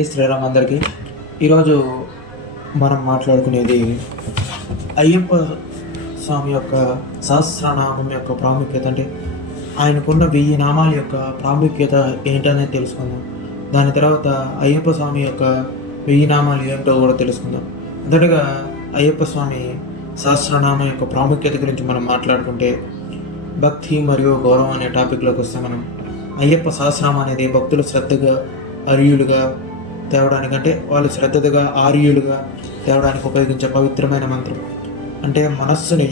జై శ్రీరామ్ అందరికీ. ఈరోజు మనం మాట్లాడుకునేది అయ్యప్ప స్వామి యొక్క సహస్రనామం యొక్క ప్రాముఖ్యత. అంటే ఆయనకున్న 1000 నామాల యొక్క ప్రాముఖ్యత ఏంటనేది తెలుసుకుందాం. దాని తర్వాత అయ్యప్ప స్వామి యొక్క 1000 నామాలు ఏంటో కూడా తెలుసుకుందాం. మొదటగా అయ్యప్ప స్వామి సహస్రనామం యొక్క ప్రాముఖ్యత గురించి మనం మాట్లాడుకుంటే, భక్తి మరియు గౌరవం అనే టాపిక్లోకి వస్తే, మనం అయ్యప్ప సహస్రనామం అనేది భక్తులు శ్రద్ధగా ఆర్యులుగా తేవడానికి, అంటే వాళ్ళు శ్రద్ధగా ఆర్యులుగా తేవడానికి ఉపయోగించే పవిత్రమైన మంత్రం. అంటే మనస్సుని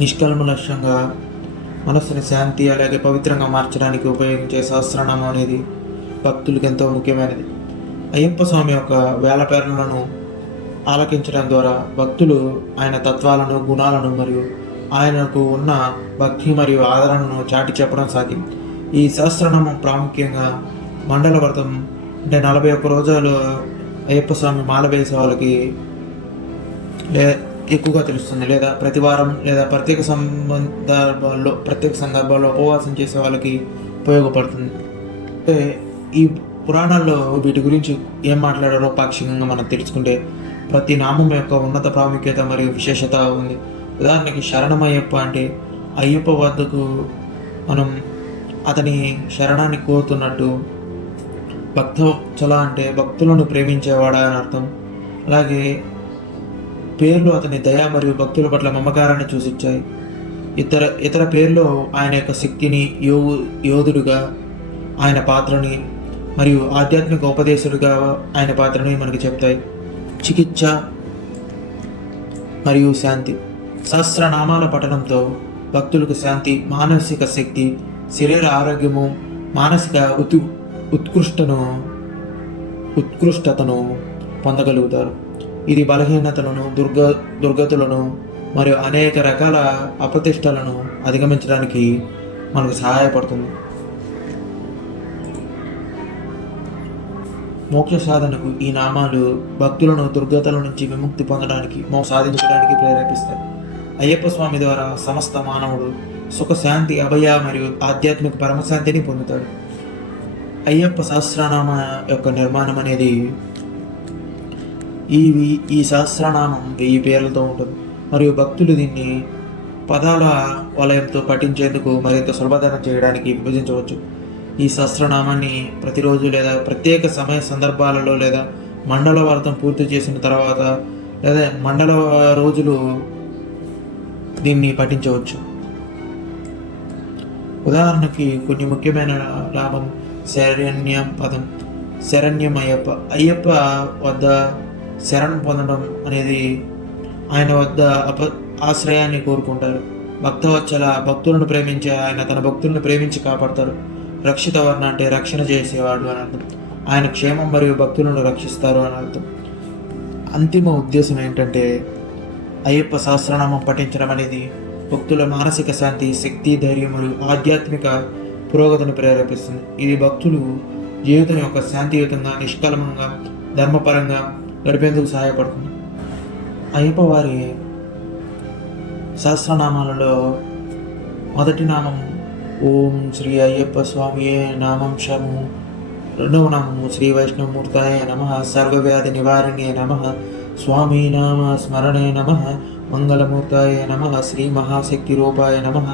నిష్కల్మషంగా, మనస్సుని శాంతి అలాగే పవిత్రంగా మార్చడానికి ఉపయోగించే సహస్రనామం అనేది భక్తులకు ఎంతో ముఖ్యమైనది. అయ్యప్ప స్వామి యొక్క వేల పేర్లను ఆలకించడం ద్వారా భక్తులు ఆయన తత్వాలను, గుణాలను మరియు ఆయనకు ఉన్న భక్తి మరియు ఆదరణను చాటి చెప్పడం సాధ్యం. ఈ సహస్రనామం ప్రాముఖ్యంగా మండల వ్రతం, అంటే 41 రోజులు అయ్యప్ప స్వామి మాల వేసే వాళ్ళకి ఎక్కువగా తెలుస్తుంది, లేదా ప్రతి వారం లేదా ప్రత్యేక సందర్భాల్లో ఉపవాసం చేసే వాళ్ళకి ఉపయోగపడుతుంది. అంటే ఈ పురాణాల్లో వీటి గురించి ఏం మాట్లాడారో పాక్షికంగా మనం తెలుసుకుంటే, ప్రతి నామం యొక్క ఉన్నత ప్రాముఖ్యత మరియు విశేషత ఉంది. ఉదాహరణకి శరణమయ్యప్ప అంటే అయ్యప్ప వద్దకు మనం అతని శరణాన్ని కోరుతున్నట్టు, భక్తవత్సల అంటే భక్తులను ప్రేమించేవాడా అని అర్థం. అలాగే పేర్లు అతని దయ మరియు భక్తుల పట్ల మమకారాన్ని సూచించాయి. ఇతర పేర్లు ఆయన యొక్క శక్తిని, యోధుడుగా ఆయన పాత్రని మరియు ఆధ్యాత్మిక ఉపదేశుడిగా ఆయన పాత్రని మనకి చెప్తాయి. చికిత్స మరియు శాంతి. సహస్రనామాల పఠనంతో భక్తులకు శాంతి, మానసిక శక్తి, శరీర ఆరోగ్యము, మానసిక ఉత్కృష్టతను పొందగలుగుతారు. ఇది బలహీనతలను, దుర్గతులను మరియు అనేక రకాల అప్రతిష్టలను అధిగమించడానికి మనకు సహాయపడుతుంది. మోక్ష సాధనకు ఈ నామాలు భక్తులను దుర్గతుల నుంచి విముక్తి పొందడానికి, సాధించడానికి ప్రేరేపిస్తాయి. అయ్యప్ప స్వామి ద్వారా సమస్త మానవుడు సుఖ, శాంతి, అభయ మరియు ఆధ్యాత్మిక పరమశాంతిని పొందుతాడు. అయ్యప్ప సహస్రనామ యొక్క నిర్మాణం అనేది ఈ సహస్రనామం 1000 పేర్లతో ఉంటుంది మరియు భక్తులు దీన్ని పదాల వలయంతో పఠించేందుకు మరింత సులభతరం చేయడానికి విభజించవచ్చు. ఈ సహస్రనామాన్ని ప్రతిరోజు లేదా ప్రత్యేక సమయ సందర్భాలలో లేదా మండల వ్రతం పూర్తి చేసిన తర్వాత లేదా మండల రోజులు దీన్ని పఠించవచ్చు. ఉదాహరణకి కొన్ని ముఖ్యమైన లాభం. శరణ్యం పదం. శరణ్యం అయ్యప్ప వద్ద శరణం పొందడం అనేది ఆయన వద్ద ఆశ్రయాన్ని కోరుకుంటారు. భక్తవత్సల భక్తులను ప్రేమించే ఆయన తన భక్తులను ప్రేమించి కాపాడతారు. రక్షిత వర్ణ అంటే రక్షణ చేసేవాడు అని అర్థం. ఆయన క్షేమం మరియు భక్తులను రక్షిస్తారు అని అర్థం. అంతిమ ఉద్దేశం ఏంటంటే, అయ్యప్ప సహస్రనామం పఠించడం అనేది భక్తుల మానసిక శాంతి, శక్తి, ధైర్యం మరియు ఆధ్యాత్మిక పురోగతిని ప్రేరేపిస్తుంది. ఇది భక్తులు జీవితం యొక్క శాంతియుతంగా, నిష్కల్మంగా, ధర్మపరంగా గడిపేందుకు సహాయపడుతుంది. అయ్యప్ప వారి సహస్రనామాలలో మొదటి నామం ఓం శ్రీ అయ్యప్ప స్వామియే నామంశము. రెండవ నామము శ్రీ వైష్ణవమూర్తాయ నమః, సర్వవ్యాధి నివారణే నమః, స్వామి నామ స్మరణే నమః, మంగళమూర్తాయ నమః, శ్రీ మహాశక్తి రూపాయ నమః,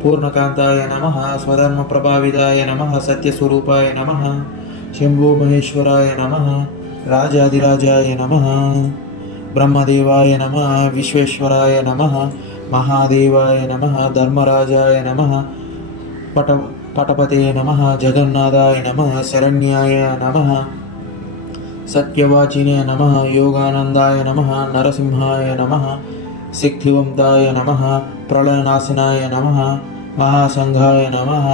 పూర్ణకాంతాయ నమః, స్వధర్మ ప్రభావితాయ నమః, సత్యస్వరూపాయ నమః, శంభో మహేశ్వరాయ నమః, రాజాదిరాజాయ నమః, బ్రహ్మదేవాయ నమః, విశ్వేశ్వరాయ నమః, మహాదేవాయ నమః, ధర్మరాజాయ నమః, పటపతే నమః, జగన్నాథాయ నమః, శరణ్యాయ నమః, సత్యవాచినే నమః, యోగానందాయ నమః, నరసింహాయ నమః, శక్తివంతాయ నమః, ప్రళయనాశనాయ నమః, మహాసంఘాయ నమః,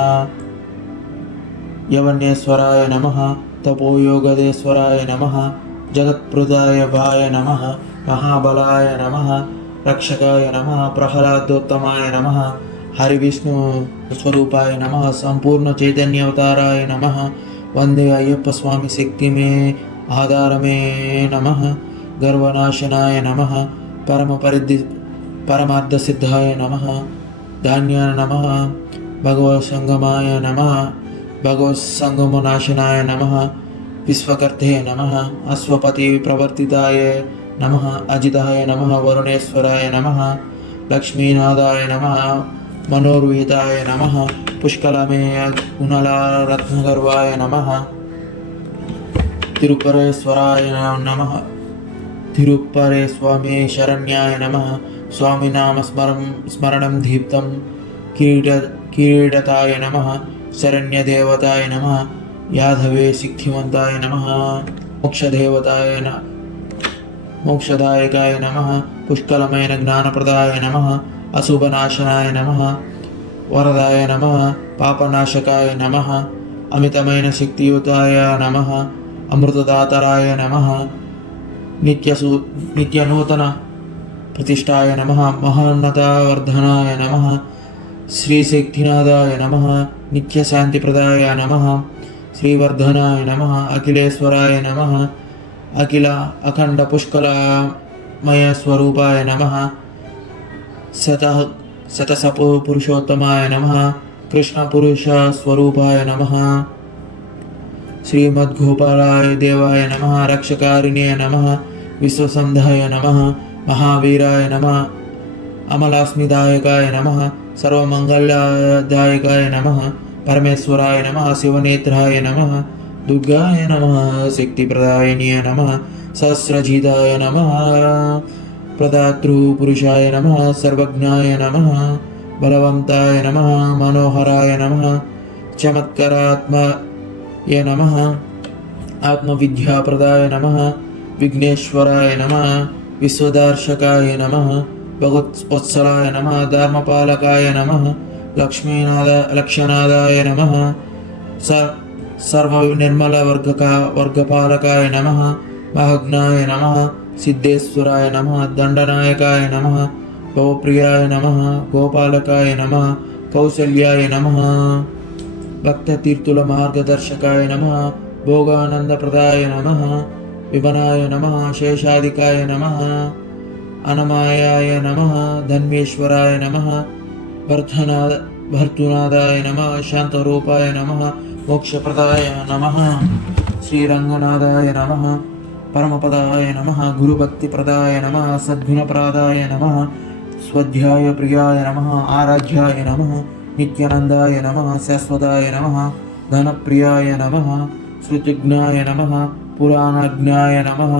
యవన్యేశ్వరాయ నమః, తపోయోగదేశ్వరాయ నమః, జగత్ప్రదాయ భాయ నమః, మహాబలాయ నమః, రక్షకాయ నమః, ప్రహ్లాదోత్తమాయ నమః, హరివిష్ణు స్వరూపాయ నమః, సంపూర్ణ చైతన్యవతారాయ నమః, వందే అయ్యప్ప స్వామి శక్తిమే ఆధారమే నమః, గర్వనాశనాయ నమః, పరమార్థసిద్ధాయ నమః, ధాన్యాయ నమః, భగవత్సంగమాయ నమః, భగవత్సంగమనాశనాయ నమః, विश्वकर्ते नमः अश्वपति प्रवर्तिताय नमः अजिताय नमः वरुणेश्वराय नमः लक्ष्मीनाथाय नमः मनोरुहिताय नमः पुष्कलमेय गुणलारत्नगर्वाय नमः तिरुपरेश्वराय नमः तिरुपरेस्वामी शरण्याय नमः स्वामिनाम स्मरणं दीप्तं किरीटताय नमः शरण्यदेवताय नमः यादवे सिद्धिवन्ताय नमः मोक्षदायकाय नमः पुष्कलमयन ज्ञानप्रदाय नमः अशुभनाशनाय नमः वरदाय नमः पापनाशकाय नमः अमितमयन शक्तियुताय नमः अमृतदातराय नमः नित्यनूतन प्रतिष्ठाय नमः महोन्नतवर्धनाय नमः श्रीशक्तिनाथाय नमः नित्यशान्तिप्रदाय नमः श्रीवर्धनाय नमः अखिलेश्वराय नमः अखिल अखंड पुष्कलमयस्वरूपाय नमः शतसपुरुषोत्तमाय नमः कृष्णपुरुषस्वरूपाय नमः श्रीमद्गोपालाय देवाय नमः रक्षकारिणे नमः विश्वसन्धाय नमः महावीराय नमः अमलास्मिदायकाय नमः सर्वमङ्गलदायकाय नमः परमेश्वराय नमः शिवनेत्राय नमः दुर्गाय नमः शक्तिप्रदायिन्ये नमः सहस्रजिताय नमः प्रदातृपुरुषाय नमः सर्वज्ञाय नमः बलवन्ताय नमः मनोहराय नमः चमत्कारात्मये नमः आत्मविद्याप्रदाय नमः विघ्नेश्वराय नमः विश्वदर्शकाय नमः भगवत्वत्सलाय नमः धर्मपालकाय नमः लक्ष्मीनादाय नमः सर्वनिर्मलवर्गपालकाय नमः महग्नाय नमः सिद्धेश्वराय नमः दण्डनायकाय नमः भवप्रियाय नमः गोपालकाय नमः कौसल्याय नमः भक्ततीर्थुलमार्गदर्शकाय नमः भोगानन्दप्रदाय नमः विमनाय नमः शेषाधिकाय नमः अनमायाय नमः धन्वेश्वराय नमः भर्तुनादाय नमः शान्तरूपाय नमः मोक्षप्रदाय नमः श्रीरङ्गनाथाय नमः परमपदाय नमः गुरुभक्तिप्रदाय नमः सद्गुणप्रदाय नमः स्वाध्यायप्रियाय नमः आराध्याय नमः नित्यानन्दाय नमः शाश्वताय नमः धनप्रियाय नमः श्रुतिज्ञाय नमः पुराणज्ञाय नमः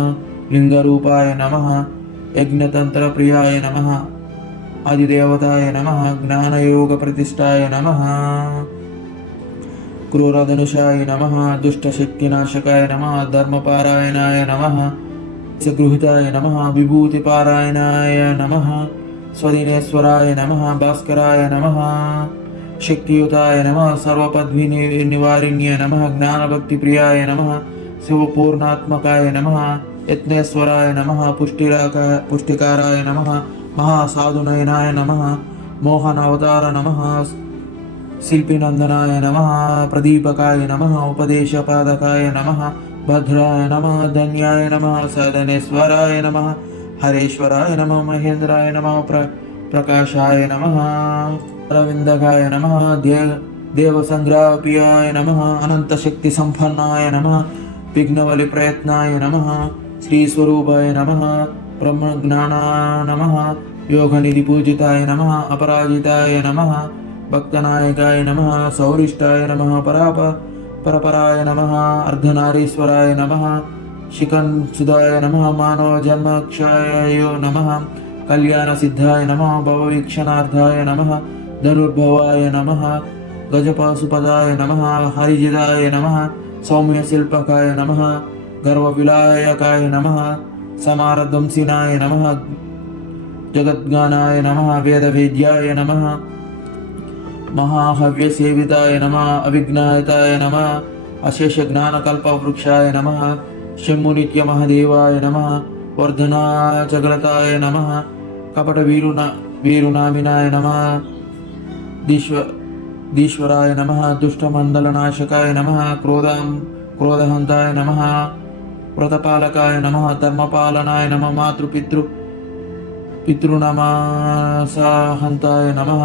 लिङ्गरूपाय नमः यज्ञतन्त्रप्रियाय नमः आदिदेवताय नमः ज्ञानयोगप्रतिष्ठाय नमः क्रूरधनुषाय नमः दुष्टशक्तिनाशकाय नमः धर्मपारायणाय नमः सगृहिताय नमः विभूतिपारायणाय नमः स्वदिनेश्वराय नमः भास्कराय नमः शक्तियुताय नमः सर्वपद्विनिवारिण्ये नमः ज्ञानभक्तिप्रियाय नमः शिवपूर्णात्मकाय नमः यत्नेश्वराय नमः पुष्टिकाराय नमः महासाधुनयनाय नमः मोहनावतार नमः शिल्पिनन्दनाय नमः प्रदीपकाय नमः उपदेशपादकाय नमः भद्राय नमः धन्याय नमः सदनेश्वराय नमः हरेश्वराय नमः महेन्द्राय नमः प्रकाशाय नमः अरविन्दकाय नमः देवसङ्ग्राप्याय नमः अनन्तशक्तिसम्पन्नाय नमः विघ्नबलिप्रयत्नाय नमः श्रीस्वरूपाय नमः ब्रह्मज्ञानाय नमः योगनिधिपूजिताय नमः अपराजिताय नमः भक्तनायकाय नमः सौरिष्टाय नमः परपराय नमः अर्धनारीश्वराय नमः शिखंसुदाय नमः मानवजन्मक्षाय नमः कल्याणसिद्धाय नमः भववीक्षणार्थाय नमः धनुर्भवाय नमः गजपशुपदाय नमः हरिजिदाय नमः सौम्यशिल्पकाय नमः गर्वविलायकाय नमः समारध्वंसिनाय नमः जगद्गानाय नमः वेदवेद्याय नमः महाहव्यसेविताय नमः अभिज्ञायताय नमः अशेषज्ञानकल्पवृक्षाय नमः शम्भुनित्यमहादेवाय नमः वर्धनाचगलताय नमः कपटवीरुनामिनाय नमः दीश्वराय नमः दुष्टमण्डलनाशकाय नमः क्रोधहन्ताय नमः व्रतपालकाय नमः धर्मपालनाय नमः पितृनमसाहन्ताय नमः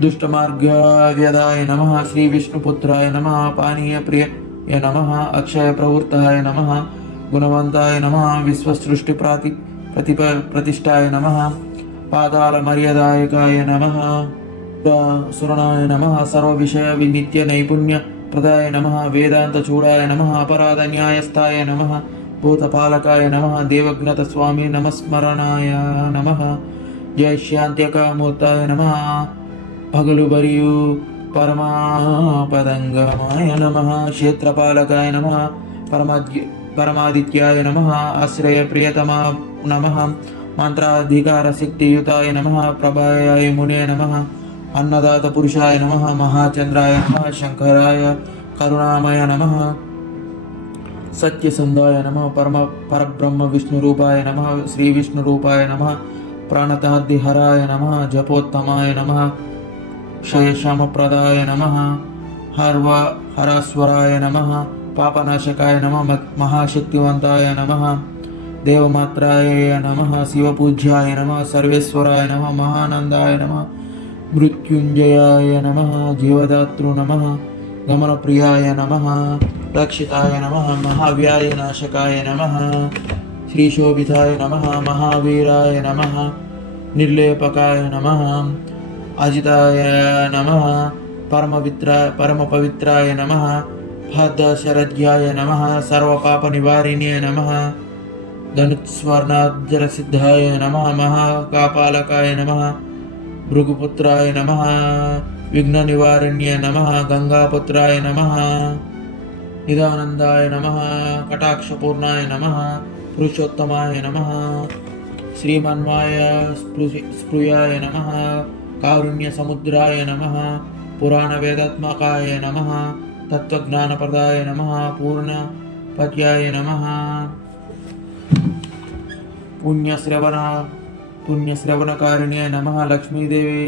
दुष्टमार्गव्यदाय नमः श्रीविष्णुपुत्राय नमः पानीयप्रिय नमः अक्षयप्रवृत्ताय नमः गुणवन्ताय नमः विश्वसृष्टिप्रतिष्ठाय नमः पातालमर्यादायकाय नमः सुरणाय नमः सर्वविषयनित्यनैपुण्यप्रदाय नमः वेदान्तचूडाय नमः अपराधन्यायस्थाय नमः भूतपालकाय नमः देवज्ञतस्वामी नमस्मरणाय नमः जय शान्त्यकमूर्ताय नमः पगलुबरियु परमापदङ्गमाय नमः क्षेत्रपालकाय नमः परमादित्याय नमः आश्रयप्रियतमा नमः मंत्राधिकारशक्तियुताय नमः प्रभयाय मुने नमः अन्नदातपुरुषाय नमः महाचंद्राय नमः शंकराय करुणामय नमः सत्यसंधाय नमः परब्रह्म विष्णुरूपाय नमः श्रीविष्णुरूपाय नमः प्राणताद्दिहराय नमः जपोत्तमाय नमः क्षयशमप्रदाय नमः हरस्वराय नमः पापनाशकाय नमः महाशक्तिवन्ताय नमः देवमात्राय नमः शिवपूज्याय नमः सर्वेश्वराय नमः महानंदाय नमः मृत्युंजयाय नमः जीवदातृ नमः गमनप्रियाय नमः रक्षिताय नमः महाव्याधिनाशकाय नमः श्रीशोभिताय नमः महावीराय नमः निर्लेपकाय नमः अजिताय नमः परमपवित्राय नमः भाद्यशरद्याय नमः सर्वपापनिवारिणे नमः धनुस्वर्णार्जनसिद्धाय नमः महाकापालकाय नमः भृगुपुत्राय नमः विघ्ननिवारिण्ये नमः गंगापुत्राय नमः निदानंदाय नमः कटाक्षपूर्णाय नमः पुरुषोत्तमाय नमः श्रीमन्वाय स्पृयाय नमः कारुण्यसमुद्राय नमः पुराणवेदात्मकाय नमः तत्त्वज्ञानप्रदाय नमः पूर्णपद्याय नमः पुण्यश्रवणकारिण्ये नमः लक्ष्मीदेवी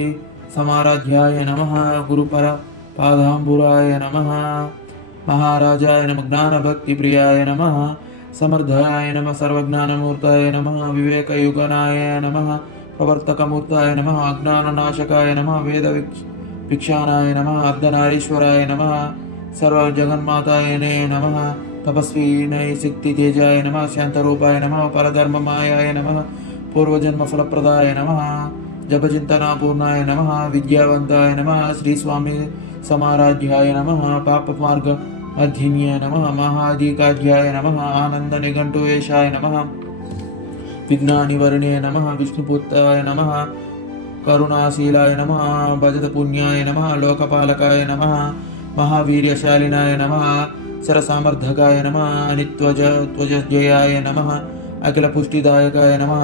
समाराध्याय नमः गुरुपरपादाम्बुराय नमः महाराजाय नमः ज्ञानभक्तिप्रियाय नमः समर्थाय नमः सर्वज्ञानमूर्ताय नमः विवेकयुगनाय नमः प्रवर्तकमूर्ताय नमः अज्ञाननाशकाय नमः वेदविक्षाणाय नमः अर्धनारीश्वराय नमः सर्वजगन्माताय नमः तपस्विने शक्तितेजाय नमः शांतरूपाय नमः परधर्ममायाय नमः पूर्वजन्मफलप्रदाय नमः जपचिन्तनापूर्णाय नमः विद्यावन्ताय नमः श्रीस्वामी समाराध्याय नमः पापमार्गमध्यिन्याय नमः महाधिकाध्याय नमः आनन्दनिघण्टुवेशाय नमः विघ्नानिवर्णे नमः विष्णुपुत्राय नमः करुणाशीलाय नमः भजतपुण्याय नमः लोकपालकाय नमः महावीर्यशालिनाय नमः सरसामर्धकाय नमः अनित्वजयाय नमः अखिलपुष्टिदायकाय नमः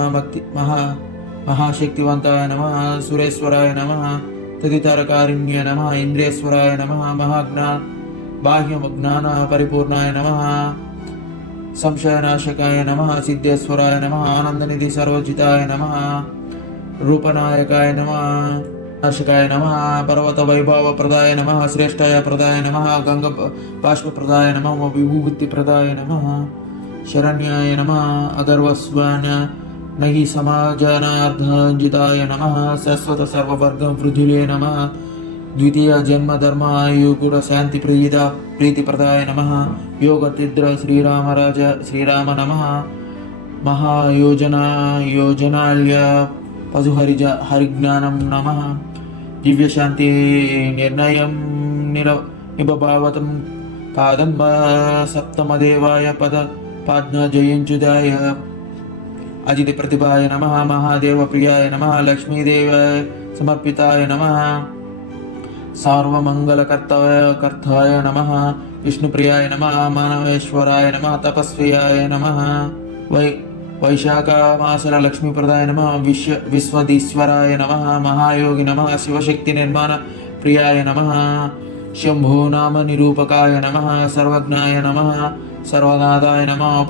महाशक्तिवन्ताय नमः सुरेश्वराय नमः तदितरकारिण्ये नमः इन्द्रेश्वराय नमः बाह्यज्ञान परिपूर्णाय नमः संशयनाशकाय नमः सिद्धेश्वराय नमः आनंदनिधि सर्वजिताय नमः रूपनायकाय नमः नाशकाय नमः पर्वतवैभवप्रदाय नमः श्रेष्ठाय प्रदाय नमः गंगबाष्पप्रदाय नमः विभूतिप्रदाय नमः शरण्याय नमः अगर्वस्वान नहि समाजनार्धजिताय नमः शाश्वत सर्ववर्गवृद्धिले नमः द्वितीय जन्म धर्म आयुगुण शांति प्रीतिप्रदाय नमः योगतिद्र श्रीराम नमः महायोजनाल्य पशुहरिज्ञानं नमः दिव्यशांति निर्णयं निबभावतं पादं सप्तमदेवाय पाद्मजयञ्जुदाय अजित प्रतिभाय नमः महादेव प्रियाय नमः लक्ष्मीदेवाय समर्पिताय नमः सर्वमंगलकर्ताय नमः विष्णुप्रियाय नमः मानवेश्वराय नमः तपस्वियाय नमः वैशाखमासर लक्ष्मीप्रदाय नमः विश्वदीश्वराय नमः महायोगी नमः शिवशक्ति निर्माण प्रियाय नमः शंभो नाम निरूपकाय नमः सर्वज्ञाय नमः सर्वनाथाय नमः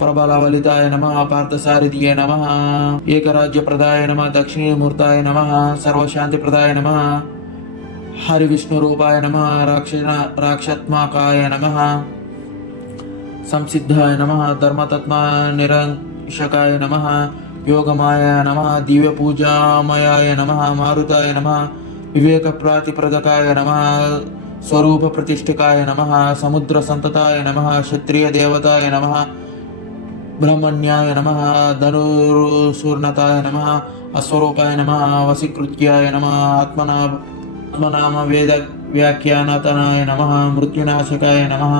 प्रबलवलिताय नमः पार्थसारथिये नमः एकराज्यप्रदाय नमः दक्षिणमूर्ताय नमः सर्वशान्तिप्रदाय नमः हरिविष्णुरूपाय नमः राक्षात्मकाय नमः संसिद्धाय नमः धर्मतत्त्वनिरंशकाय नमः योगमायाय नमः दिव्यपूजामयाय नमः मारुताय नमः विवेकप्रातिप्रदकाय नमः स्वरूप प्रतिष्ठिकाय नमः समुद्र संतताय नमः क्षत्रिय देवताय नमः ब्रह्मण्याय नमः धनुसूर्णताय नमः अस्वरूपाय नमः वसीकृत्याय नमः आत्मनाम वेद व्याख्यानतनाय नमः मृत्युनाशकाय नमः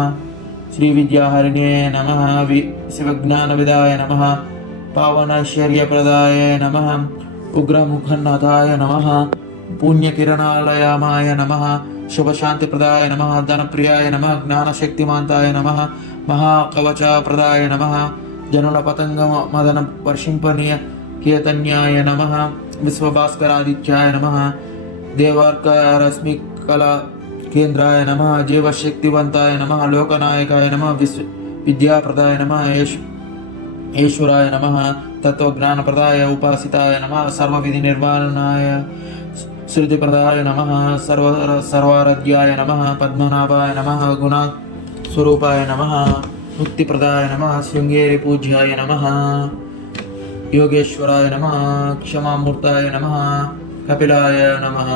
श्री विद्याहरिणे नमः शिवज्ञानविदाय नमः पावनैश्वर्यप्रदाय नमः उग्रमुखनाथाय नमः पुण्यकिरणालयामाय नमः शुभशान्तिप्रदाय नमः धनप्रियाय नमः ज्ञानशक्तिमान्ताय नमः महाकवचप्रदाय नमः जनुलपतंग मदन वर्षिंपनीय केतन्याय नमः विश्वभास्करादित्याय नमः देवार्करश्मिकला केन्द्राय नमः जीवशक्तिवन्ताय नमः लोकनायकाय नमः विद्याप्रदाय नमः ईश्वराय नमः तत्वज्ञानप्रदाय उपासिताय नमः सर्वविधि निर्वाणाय श्रुतिप्रदाय नमः सर्वाराध्याय नमः पद्मनाभाय नमः गुणस्वरूपाय नमः मुक्तिप्रदाय नमः शृंगेरी पूज्याय नमः योगेश्वराय नमः क्षमामूर्ताय नमः कपिलाय नमः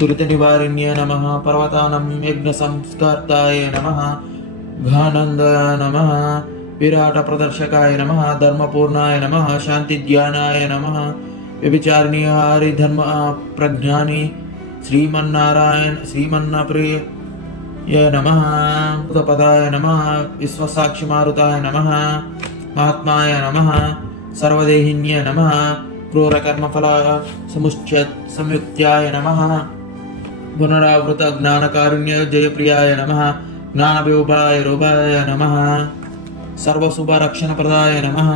दुरितनिवारिण्ये नमः पर्वतानं यज्ञसंस्कर्ताय नमः घानन्दाय नमः विराटप्रदर्शकाय नमः धर्मपूर्णाय नमः शान्तिध्यानाय नमः व्यभिचारिणी हरिधर्म प्रज्ञानी श्रीमन्नप्रिय नमः पदाय नमः विश्वसाक्षिमारुताय नमः महात्माय नमः सर्वदेहिन्ये नमः क्रूरकर्मफल संयुक्त्याय नमः पुनरावृत ज्ञानकारुण्य जयप्रियाय नमः ज्ञानविभूपाय रूपाय नमः सर्वशुभरक्षणप्रदाय नमः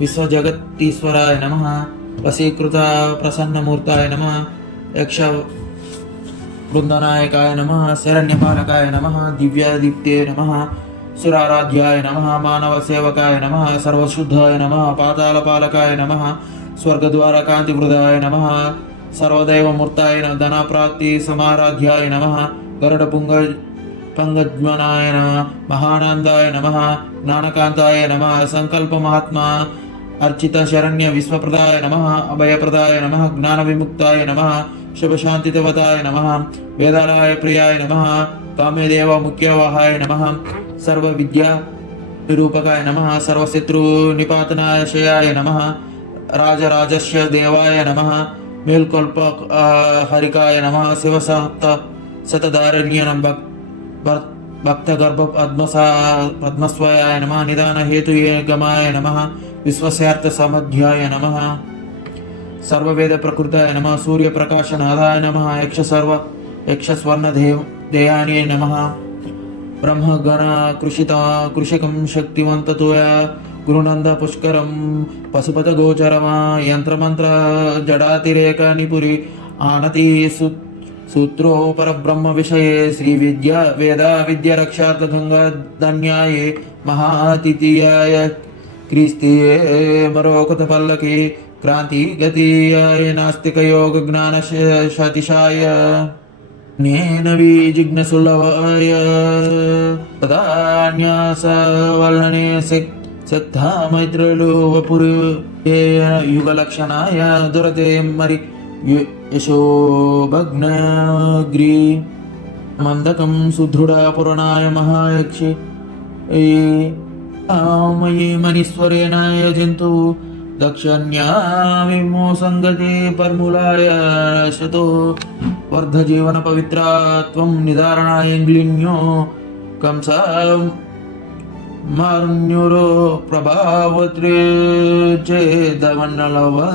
विश्वजगतीश्वराय नमः वशीकृत प्रसन्नमूर्ताय नमः यक्ष वृंदनायकाय नमः शरण्यपालकाय नमः दिव्यादित्ये नमः सुराराध्याय नमः मानवसेवकाय नमः सर्वशुद्धाय नमः पातालपालकाय नमः स्वर्गद्वारकान्तिवृदाय नमः सर्वदैवमूर्ताय धनप्राप्ति समाराध्याय नमः गरुडपुङ्गज्मनाय नमः महानन्दाय नमः ज्ञानकान्ताय नमः संकल्पमहात्मा अर्चित शरण्य विश्वप्रदाय नमः अभयप्रदाय नमः ज्ञानविमुक्ताय नमः शुभशान्तिदेवताय नमः वेदालय प्रियाय नमः काम्यदेव मुख्यवाहाय नमः सर्वविद्या निरूपकाय नमः सर्वशत्रुनिपातनाय शयाय नमः राजराजस्य देवाय नमः मेल्कल्प हरिकाय नमः शिवसप्त शतधारण्य भक्तगर्भ पद्मस्वयाय नमः निदान हेतुगमाय नमः विश्वस्यार्थ समध्याय नमः सर्ववेद प्रकृताय नमः सूर्य प्रकाशनादाय नमः यक्षस्वर्ण देयान्ये नमः ब्रह्मगण कृषिकं शक्तिवन्ततोया गुरुनंद पुष्करं पशुपत गोचरमा यंत्रमंत्र जडातिरेकनिपुरी आनति सूत्रो परब्रह्म विषये श्री विद्या वेदा विद्या रक्षार्थ गंगा धन्याये महातिथियाय क्रिस्तिये मरोकत पल्लकी क्रांति गतियाय नास्तिक योग ज्ञान शतिशाय ज्ञेन विजिज्ञसुलभाय तदान्यासवर्णने सत्ता मैत्रुवपुरी युगलक्षणाय दुरते मरि यशोभग्नग्री मंदकं सुदृढपूर्णाय महायक्षि मयि मनीश्वरेण यजन्तु दक्षिण्या विमोसङ्गते परमूलाय शतो वर्धजीवन पवित्रात्वं निधारणाय ग्लिन्यो कंस मारुण्युरो प्रभावत्रे चेदवन्नलवो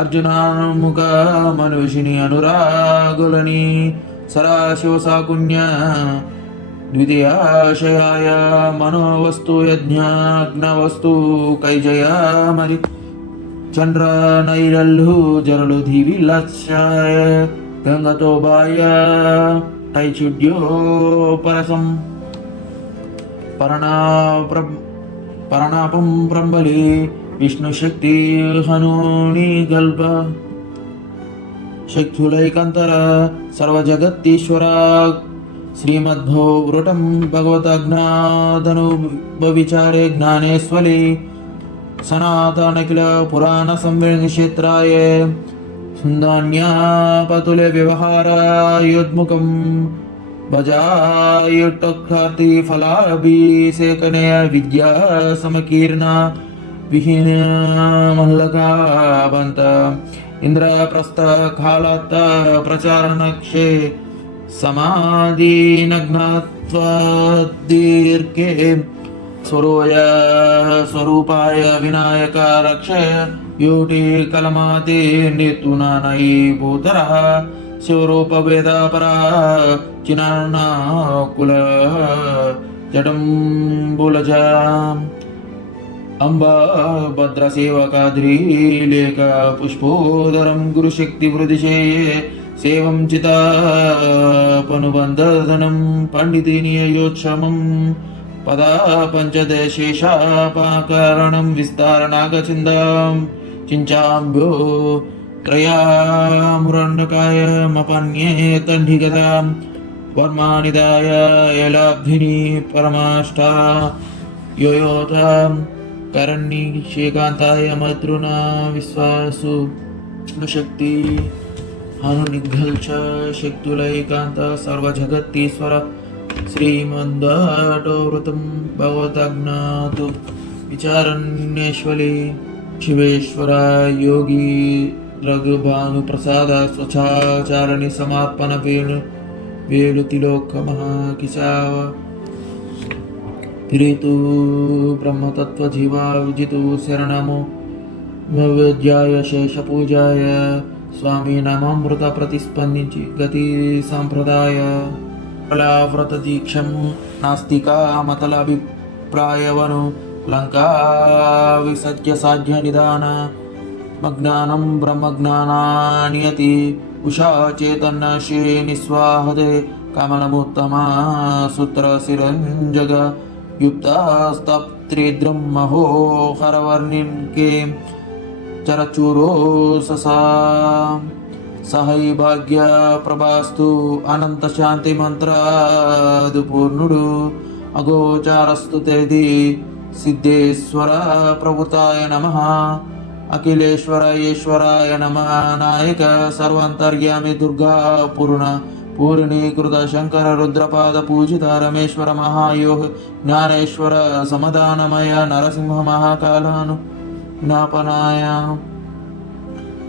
अर्जुनामुख मनुषिणी अनुरागुलनी सदाशिवसाकुण्य द्वितीयाशयाय मनोवस्तु यज्ञाग्नवस्तु कैजयामरि चंद्र नैरल्लु जरलु धीविलक्षाय गंगतो बाय तैचुड्यो परसं परणापं प्रबली विष्णुशक्ति हनुनी गल्प शक्तुलैकंतर सर्वजगतीश्वरा श्रीमद्भोवृतं भगवतज्ञाधनुविचारे ज्ञानेश्वली सनातनकिल पुराण संवेदक्षेत्राय సుందాన్యాపతులే వ్యవహారాయోద్ముఖం భజాయుట్టోక్తి ఫలాభిషేకనయ విద్యా సమకీర్ణ విహీన మల్లకావంత ఇంద్రప్రస్థ కాలాత్త ప్రచారణక్షే సమాధినగ్నత్వదీర్ఘే స్వరూపాయ వినాయక రక్షయ యూటి కలమాతి నితునై భూతర శివరూపవేదపరా చిన్నాకుల జటంబులజ అంబా భద్రసేవకాద్రీలేక పుష్పోదరం గురుశక్తి వృదిశేయే సేవం చితాపనుబంధనం పండితినియోక్షమం పదా పంచదశేషాపాకరణం విస్తారనాగచిందాం చించాంభ్యో త్రయామురండకాయ మపన్యే తండిగతాం వర్మానిదాయ యలాబ్ధిని పరమాష్టా యోయోతాం కరణ్యశేకాంతాయ మద్రునా విశ్వాసు శక్తి హనునిఘ్ఘల్చ శక్తులైకాంత సర్వజగత్తీశ్వర శ్రీమందాటోవృతం భగవతజ్ఞాతు విచారణ్యేశ్వలి శివేశ్వర యోగి రఘుభాను ప్రసాద స్వచ్ఛాచారణి సమార్పణ వేణుతిలోక మహాకిశావ తిరేతు బ్రహ్మతత్వ జీవా విజితు శరణము విద్యాయ శేషపూజాయ స్వామి నామామృత ప్రతిస్పందించి గతి సాంప్రదాయ కళావ్రత దీక్షం నాస్తికా మతల అభిప్రాయవను లంకా విసత్య సాధ్య నిదాన మజ్ఞానం బ్రహ్మజ్ఞానానియతి ఉషా చైతన్య శ్రీ నిస్వాహదే కమలముత్తమా సూత్ర శిరంజగ యుక్తాస్తప్త్రిద్రం మహోహరవర్ణిన్కే చరచూరో ససా సహై భాగ్య ప్రభాస్తు అనంత శాంతి మంత్రాదు పూర్ణుడు అగోచారస్తు తేది సిద్ధేశ్వర ప్రభుతాయ నమః అఖిలేశ్వర ఈశ్వరాయ నమః నాయక సర్వాంతర్యామి దుర్గా పూర్ణీకృత శంకర రుద్రపాద పూజిత రమేశ్వర మహాయోగ జ్ఞానేశ్వర సమదానమయ నరసింహ మహాకాలాను జ్ఞాపనాయ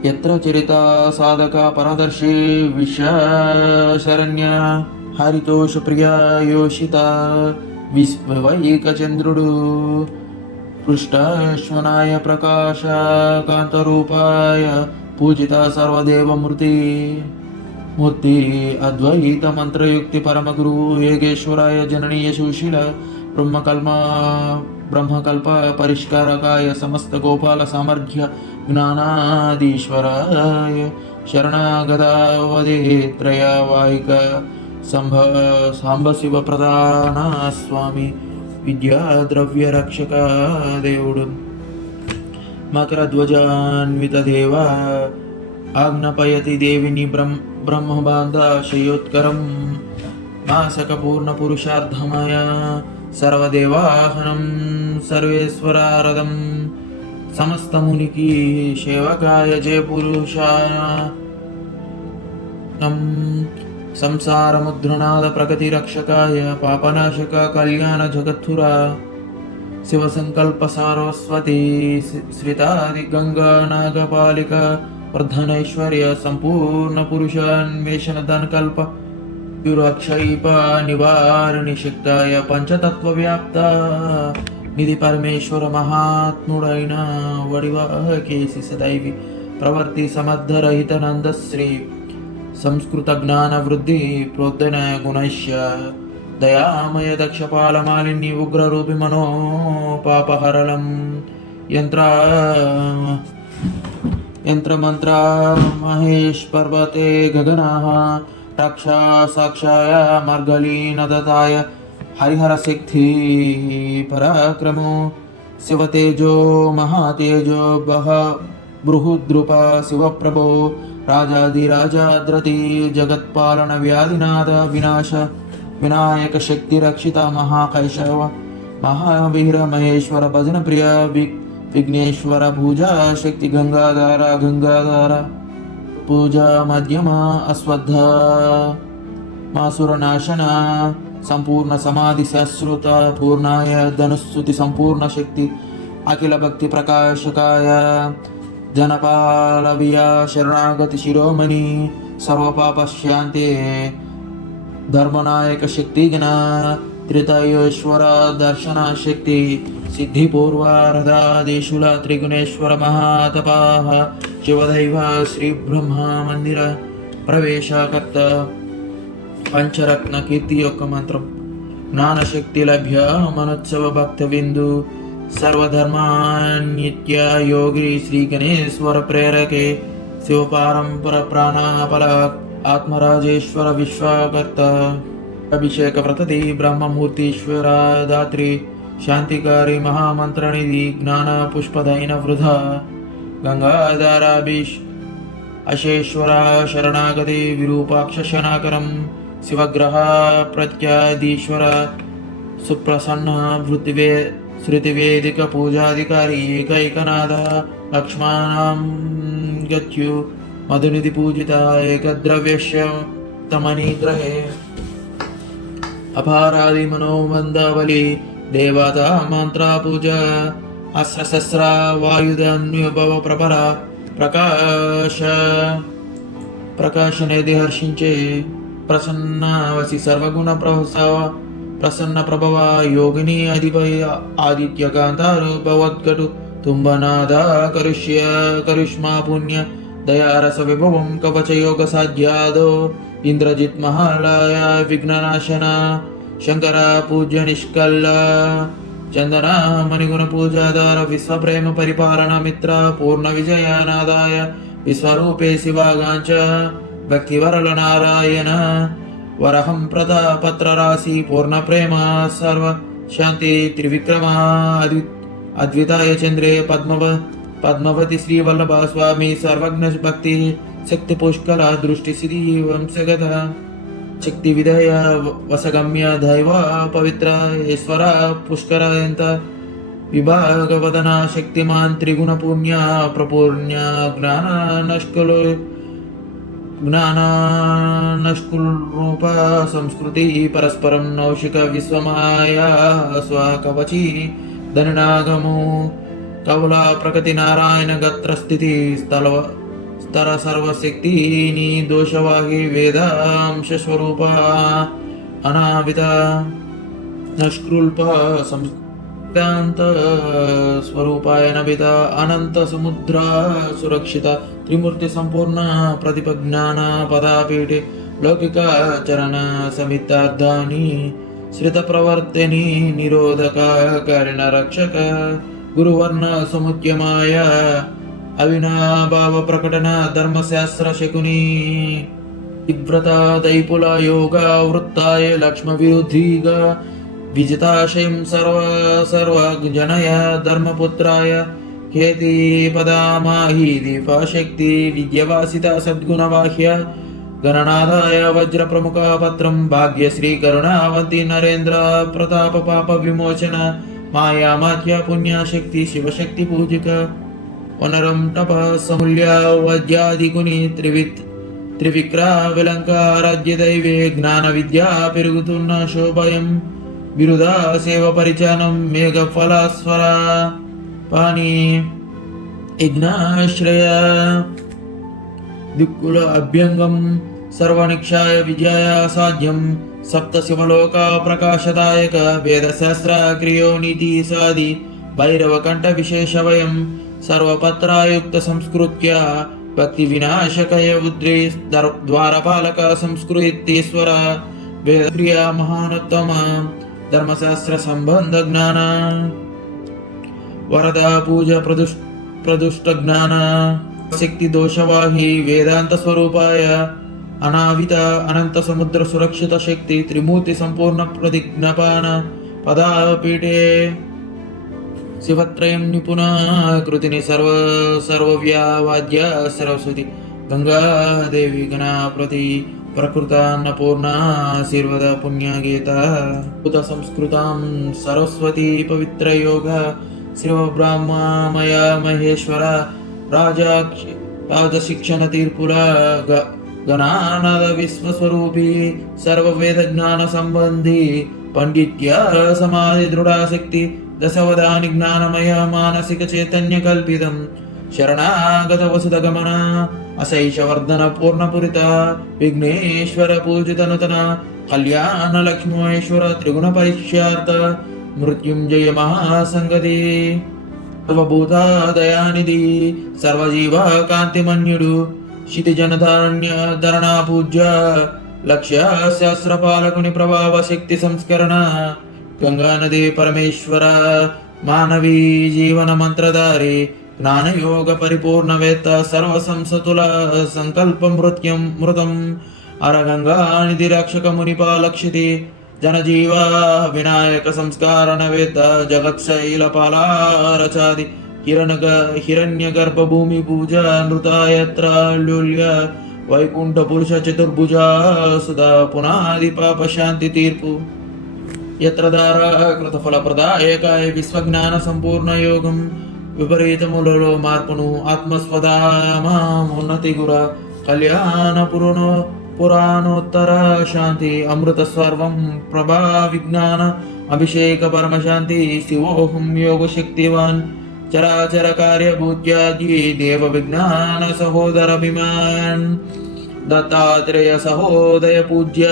యత్ర చరిత సాధక పరదర్శి విశ్వశరణ్య హరితోష ప్రియ యోషిత విశ్వైకచంద్రుడు పృష్ఠశ్వనాయ ప్రకాశ కాంతరూపాయ పూజిత సర్వదేవమూర్తి మూర్తి అద్వైత మంత్రయుక్తి పరమగురు ఏకేశ్వరాయ జననీయ సుశీల బ్రహ్మకల్ప పరిష్కారకాయ సమస్త గోపాల సామర్థ్య జ్ఞానాదీశ్వరాయ శరణాగతావదేత్రయవాహిక సాంబ శివ ప్రధాన స్వామి విద్యా ద్రవ్య రక్షక దేవుడు మకరధ్వజాన్విత దేవ ఆజ్ఞపయతి దేవిని బ్రహ్మబాంధాశయోత్కరం మాసక పూర్ణ పురుషార్థమయ సర్వదేవాహనం సర్వేశ్వరారథం సమస్తమునికి సేవకాయ జయ పురుషానం సంసారముద్రనాద ప్రగతి రక్షకాయ పాపనాశక కళ్యాణ జగత్తురా శివ సంకల్ప సారస్వతి శ్రితాది గంగా నాగపాలిక వర్ధనైశ్వర్య సంపూర్ణ పురుషాన్వేషణ ధనకల్ప యురక్షైప నివారణి శక్తాయ పంచతత్వ వ్యాప్త నిధి పరమేశ్వర మహాత్ముడైన వడివాకేసి సదైవి ప్రవర్తి సమర్థరహిత నందశ్రీ సంస్కృత జ్ఞాన వృద్ధి ప్రోద్దన గుణైశ్య దయామయ దక్షపాలమాలిని ఉగ్రరూపి మనో పాపహరళం యంత్రమంత్ర మహేష్ పర్వతే గగనాః రక్షా సాక్షాయ మార్గలీనదతాయ హరిహర శక్తి పరాక్రమో శివతేజో మహాతేజో బృహద్రూప శివప్రభో రాజాదిరాజాద్రతి జగత్పాలన వ్యాధినాథ వినాశ వినాయక శక్తి రక్షిత మహాకైశవ మహావీర మహేశ్వర భజన ప్రియ విఘ్నేశ్వర పూజా శక్తి గంగాధార पूजा मध्यमा अस्वद्ध मासुरनाशन संपूर्ण समाधि शाश्वत पूर्णाय धनुस्तुति संपूर्ण शक्ति अखिल भक्ति प्रकाशकाय जनपालविया शरणागति शिरोमणि सर्वपापशान्ते धर्मनायक शक्तिगण त्रितयोश्वर दर्शन शक्ति सिद्धिपूर्वार्धादिशूल त्रिगुणेश्वर महातपाः शिवदैव श्री ब्रह्मा मंदिर प्रवेशकर्ता पंचरत्न कीर्ति యొక్క మంత్రం జ్ఞానశక్తి లభ్య మనోత్సవ భక్త బిందు सर्वधर्मान्नित्य योगी श्री गणेश्वर प्रेरके शिव पारंपर प्राणापल आत्मराजेश्वर विश्वकर्ता अभिषेक प्रतति ब्रह्ममूर्तीश्वर दात्री शांतिकारी महामंत्रनिधि ज्ञान पुष्पदैन वृथा गंगाधराभिष अशेश्वर शरणागति विरूपाक्ष शनाकरम शिवग्रह प्रत्यादीश्वर सुप्रसन्न वृत्तिवे श्रुतिवेदिक पूजाधिकारी एकैकनाथ लक्ष्मणां गत्यु मधुनिधि पूजिता एकदृव्यस्य तमनिग्रहे अपारादि मनोमंदावली देवता मंत्र पूजा अस्त्रशस्त्र वायुधन्युभव प्रपर प्रकाश निधि हर्षिंचे प्रसन्नवसी सर्वगुण प्रसन्न प्रभव योगिनी अधिपय आदित्य कांतारूपवत्कटु तुम्बनाद करिष्मा पुण्य दयारस विभवं कवच योग साध्यादो इंद्रजित महालय विघ्ननाशन शंकर पूज्य निष्कल चंदना मणिगुण पूजाधार विश्व प्रेम परिपालन मित्र पूर्ण विजयनादाय विश्वरूपे शिवागांच भक्तिवरल नारायण वरहं पत्र राशि पूर्ण प्रेम सर्व शांति त्रिविक्रमा अद्विताय चंद्रे पद्मवती श्री वल्लभ स्वामी सर्वज्ञ भक्ति शक्ति पुष्कर दृष्टि सिद्धि वंशगत शक्ति विधय वसगम्य दैव पवित्र ईश्वर पुष्कर विभागवदना शक्तिमान त्रिगुण पुण्य प्रपूर्ण्य ज्ञानानष्कुलरूप संस्कृति परस्परं नौशिक विश्वमाया स्वकवची धननागमो कवला प्रकृति नारायण गत्र स्थिति स्तर सर्वशक्ति दोषवाहि वेदांश स्वरूप अनावित नष्कृल्प संस्कांत स्वरूपाय नवित अनंत समुद्र सुरक्षित त्रिमूर्ति संपूर्ण प्रतिपज्ञान पदापीठे लौकिक चरण समितार्धानि श्रित प्रवर्तिनी निरोधक कर्ण रक्षक गुरुवर्ण समुच्यमाय अविनाभाव प्रकटन धर्मशास्त्र शकुनी तीव्रता दैपुल योग वृत्ताय लक्ष्म विरुद्धिग विजिताशयं सर्व जनय धर्मपुत्राय ख्याति पदामाहि दीपशक्ति विद्यवासिता सद्गुणवाह्य गणनादाय वज्र प्रमुख पत्रं भाग्यश्री करुणावती नरेंद्र प्रताप पाप विमोचन माया माध्य पुण्यशक्ति शिवशक्ति पूजिक वनरं तप समूल्य वज्रादिगुणि त्रिविक्रा विलंकाराज्य दैवे ज्ञान विद्या पेరుగుతున్న శోభయం विरुदा सेव परिचरणं मेघ फलास्वर पानी इग्नाश्रय दिक्कुल अभ्यंगम सर्वनिक्षाय विजय साध्यम सप्त शिवलोक प्रकाशदायक वेदशास्त्र क्रियो नीति सादि भैरव कंठ विशेष वयम सर्वपत्रायुक्त संस्कृत्य भक्ति विनाशकय उद्रे द्वारपालक संस्कृतीश्वर वेदप्रिय महानोत्तम धर्मशास्त्र संबंध ज्ञान वरदा पूजा प्रदुष्ट ज्ञान शक्ति दोषवाही वेदांत स्वरूपाय अनावित अनंत समुद्र सुरक्षित शक्ति त्रिमूर्ति संपूर्ण प्रतिज्ञापान पदापीठे शिवत्रयं निपुण कृतिनि सर्वव्यावाद्य सरस्वती गंगा देवी गणाप्रति प्रकृतान्नपूर्णा आशीर्वाद पुण्यगीता उत संस्कृतां सरस्वती पवित्र योग श्री ब्रह्मा मया महेश्वर పాద శిక్షణ తీర్పుల గణానాద విశ్వస్వరూపి సర్వవేద జ్ఞాన సంబంధి పండిత్య సమాధి దృఢాశక్తి దశవదాని జ్ఞానమయ మానసిక చైతన్య కల్పితం శరణాగత వసుధ గమన అశైషవర్ధన పూర్ణపురిత విఘ్నేశ్వర పూజిత నూతన కళ్యాణ లక్ష్మేశ్వర త్రిగుణ పరిష్యార్థ మృత్యుంజయ మహాసంగతి సర్వభూతాదయానిధి సర్వజీవ కాంతిమన్యుడు క్షితిజనధారణ్య ధరణా పూజ్య లక్ష్య శాస్త్రపాలకుని ప్రభావ శక్తి సంస్కరణ గంగానది పరమేశ్వర మానవీ జీవన మంత్రధారి జ్ఞానయోగ పరిపూర్ణవేత్త సర్వ సంసతుల సంకల్ప మృతం అరగంగానిధి రక్షక మునిపాలక్షితి జనజీవ వినాయక సంస్కారణవేత్త జగత్శైల పాలారచాది హిరణ్య గర్భభూమి పూజ నృతాయత్రాల్యుల్య వైకుంఠ పురుష చతుర్భుజ సుధా పునాది పాప శాంతి తీర్పు యత్ర దారా కృతఫల ప్రదాయకాయ విశ్వజ్ఞాన సంపూర్ణ యోగం విపరీతములలో మార్పును ఆత్మస్వదామోన్నతి గుర కళ్యాణ పురాణోత్తర శాంతి అమృత స్వర్వం ప్రభా విజ్ఞాన అభిషేక పరమశాంతి శివోహం యోగ శక్తివాన్ చరాచర కార్యభూత్యాది దేవ విజ్ఞాన సహోదరభిమాన్ దత్తాత్రేయ సహోదయ పూజ్య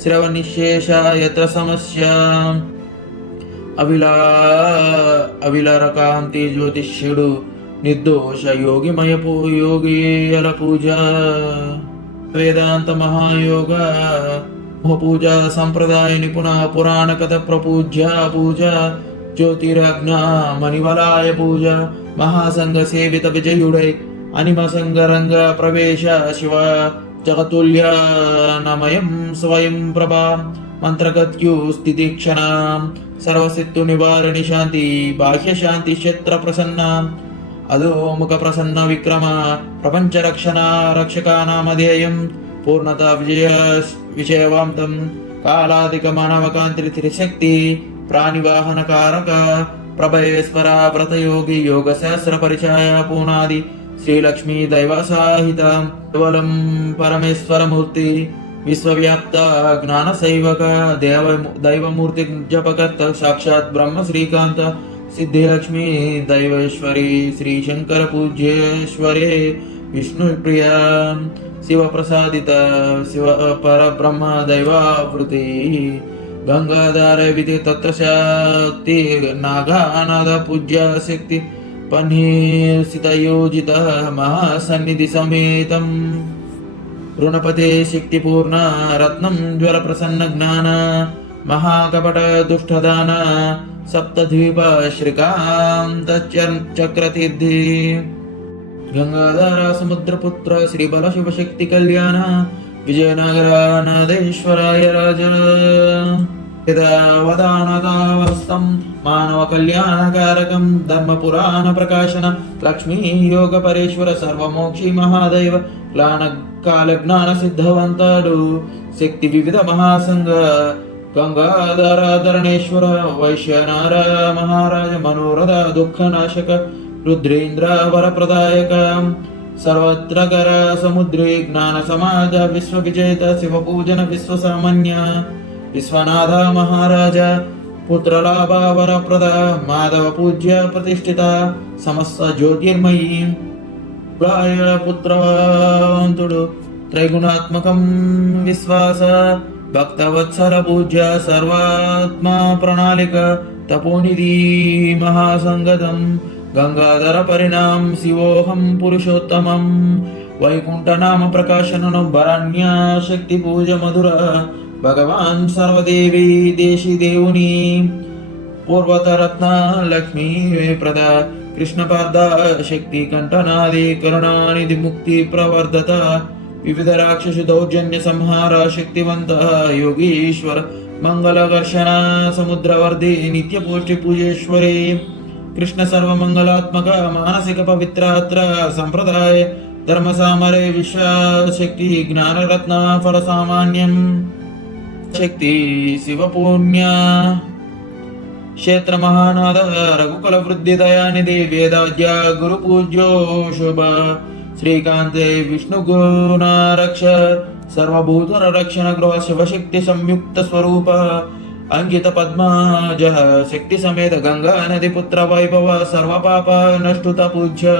శ్రవనిశేష యత్ర సమస్య అవిలరకాంతి జ్యోతిష్యుడు నిర్దోష యోగిమయ యోగియల పూజ వేదాంత మహాయోగ పూజ సంప్రదాయ నిపుణ పురాణ కథ ప్రపూజ్య పూజ జ్యోతిరజ్ఞ మణివలాయ పూజ మహాసంగ సేవిత విజయుడై అనిమ సంగరంగ ప్రవేశ శివ జగతుల్య నమయం స్వయం ప్రభా మంత్రగత్యు స్థితిక్షణ సర్వసిత్తు నివారణి శాంతి బాహ్య శాంతి క్షేత్ర ప్రసన్న అధోముఖ ప్రసన్న విక్రమ ప్రపంచ రక్షణ రక్షకానామధేయం పూర్ణత విజయవాంతం కాలాదిక మానవకాంతి త్రిశక్తి ప్రాణివాహన కారక ప్రభయేశ్వర వ్రతయోగి యోగ శాస్త్ర పరిచయ పూనాది శ్రీలక్ష్మీ దైవసాహిత కేవలం పరమేశ్వరమూర్తి విశ్వవ్యాప్త జ్ఞాన సేవక దైవమూర్తి జపకర్త సాక్షాత్ బ్రహ్మ శ్రీకాంత సిద్ధిలక్ష్మి దైవేశ్వరి శ్రీశంకర పూజ్యేశ్వరే విష్ణు ప్రియ శివ ప్రసాదిత శివ పరబ్రహ్మ దైవావృతి గంగాధార విధి తత్వశక్తి నాగానాద పూజ్య శక్తి పన్నీసితయోజిత మహాసన్నిధి సమేతం రుణపతే శక్తిపూర్ణ రత్నం జ్వర ప్రసన్న జ్ఞాన మహాకపట దుష్టదాన సప్తద్వీప శ్రీకాంత చక్రతీర్థి గంగాధర సముద్రపుత్ర శ్రీబల శివశక్తి కళ్యాణ విజయనగర నాదేశ్వరాయ రాజ వదానతావస్తం మానవ కళ్యాణకారకం ధర్మ పురాణ ప్రకాశన లక్ష్మీ యోగ పరేశ్వర సర్వమోక్షి మహాదైవ కాల జ్ఞాన సిద్ధవంతుడు శక్తి వివిధ మహాసంగ గంగాధరాధరణేశ్వర వైశ్యనార మహారాజ మనోరథ దుఃఖనాశక రుద్రేంద్ర వరప్రదాయక సర్వత్రకర సముద్రే జ్ఞాన సమాజ విశ్వ విజేత శివ పూజన విశ్వ సామాన్య విశ్వనాథ మహారాజ పుత్రలాభ వరప్రద మాధవ పూజ్య ప్రతిష్ఠిత సమస్త జ్యోతిర్మయీ పుత్రవంతుడు త్రైగుణాత్మకం విశ్వాస భక్తవత్సర పూజ్య సర్వాత్మ ప్రణాళిక తపోనిధి మహాసంగతం గంగాధర పరిణాం శివోహం పురుషోత్తమం వైకుంఠ నామ ప్రకాశనం వరణ్య శక్తి పూజ మధుర భగవాన్ సర్వదేవి దేశి దేవుని పూర్వతరత్న లక్ష్మీ ప్రద కృష్ణపాద శక్తి కంఠనాది కరుణానిధి ముక్తి ప్రవర్ధత వివిధ రాక్షసు దౌర్జన్య సంహార శక్తివంత యోగీశ్వర మంగళఘర్షణ సముద్రవర్ధి నిత్య పోష్టి పూజేశ్వరి కృష్ణ సర్వమంగళాత్మక మానసిక పవిత్రాత్ర సంప్రదాయ ధర్మ సామరే విశ్వశక్తి జ్ఞానరత్న ఫల సామాన్యం శక్తి శివపుణ్య క్షేత్ర మహానాద రఘుకుల వృద్ధి దయానిధి వేదాద్య గురు పూజ్యో శుభ श्रीकान्ते विष्णुगुणारक्ष सर्वभूतरक्षण गृह शिवशक्ति संयुक्त स्वरूप अंकित पद्माज शक्ति समेत गंगा नदी पुत्र वैभव सर्वपाप नष्टुत पूज्य